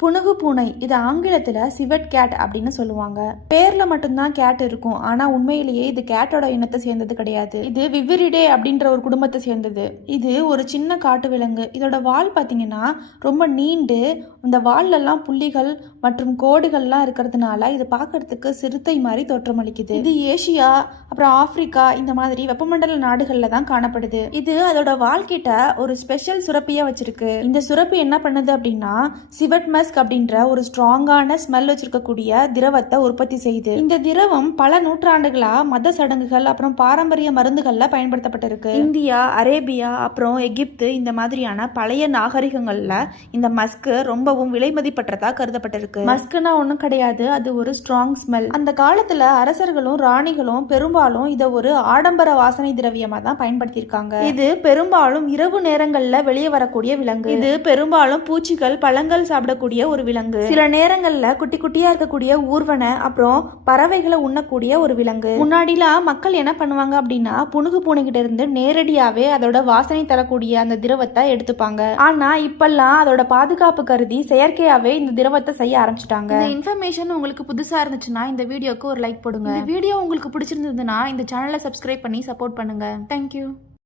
புனுகு பூனை, இது ஆங்கிலத்தில் சிவட் கேட் அப்படின்னு சொல்லுவாங்க. பேர்ல மட்டும்தான் கேட் இருக்கும், ஆனா உண்மையிலேயே இது கேட்டோட இனத்தை சேர்ந்தது கிடையாது. இது விவிரிடே அப்படின்ற ஒரு குடும்பத்தை சேர்ந்தது. இது ஒரு சின்ன காட்டு விலங்கு. இதோட வால் பார்த்தீங்கன்னா ரொம்ப நீண்டு, இந்த வால்லெல்லாம் புள்ளிகள் மற்றும் கோடுகள்லாம் இருக்கிறதுனால இது பார்க்கறதுக்கு சிறுத்தை மாதிரி தோற்றமளிக்குது. இது ஏசியா, அப்புறம் ஆப்பிரிக்கா, இந்த மாதிரி வெப்பமண்டல நாடுகள்ல தான் காணப்படுது. இது அதோட வாழ்க்கிட்ட ஒரு ஸ்பெஷல் சுரப்பியா வச்சிருக்கு. இந்த சுரப்பி என்ன பண்ணுது அப்படின்னா சிவட் அப்படின்ற ஒரு ஸ்ட்ராங்கான ஸ்மெல் வச்சிருக்கக்கூடிய திரவத்தை உற்பத்தி செய்யுது. இந்த திரவம் பல நூற்றாண்டுகளா மத சடங்குகள் அப்புறம் பாரம்பரிய மருந்துகள்ல பயன்படுத்தப்பட்டிருக்கு. இந்தியா, அரேபியா, அப்புறம் எகிப்து இந்த மாதிரியான பழைய நாகரிகங்கள்ல இந்த மஸ்க் ரொம்பவும் விலை மதிப்பற்றதா கருதப்பட்டிருக்கு. மஸ்க்னா ஒண்ணும் கிடையாது, அது ஒரு ஸ்ட்ராங் ஸ்மெல். அந்த காலத்துல அரசர்களும் ராணிகளும் பெரும்பாலும் இதை ஒரு ஆடம்பர வாசனை திரவியமா தான் பயன்படுத்தியிருக்காங்க. இது பெரும்பாலும் இரவு நேரங்கள்ல வெளியே வரக்கூடிய விலங்கு. இது பெரும்பாலும் பூச்சிகள், பழங்கள் சாப்பிடக்கூடிய ஒரு விலங்கு. சில நேரங்கள்ல குட்டி குட்டியா இருக்கக்கூடிய ஊர்வன அப்புறம் பறவைகளை உண்ணக்கூடிய ஒரு விலங்கு. முன்னாடிலாம் மக்கள் என்ன பண்ணுவாங்க அப்படின்னா புனுகு பூனை கிட்ட இருந்து நேரடியாவே அதோட வாசனை தரக்கூடிய அந்த திரவத்தை எடுத்துப்பாங்க. ஆனா இப்பெல்லாம் அதோட பாதுகாப்பு கருதி செயற்கையாவே இந்த திரவத்தை செய்ய ஆரம்பிச்சிட்டாங்க. இந்த இன்ஃபர்மேஷன் உங்களுக்கு புதுசா இருந்துச்சுன்னா இந்த வீடியோக்கு ஒரு லைக் போடுங்க. இந்த வீடியோ உங்களுக்கு பிடிச்சிருந்ததுன்னா இந்த சேனலை சப்ஸ்கிரைப் பண்ணி சப்போர்ட் பண்ணுங்க. தேங்க்யூ.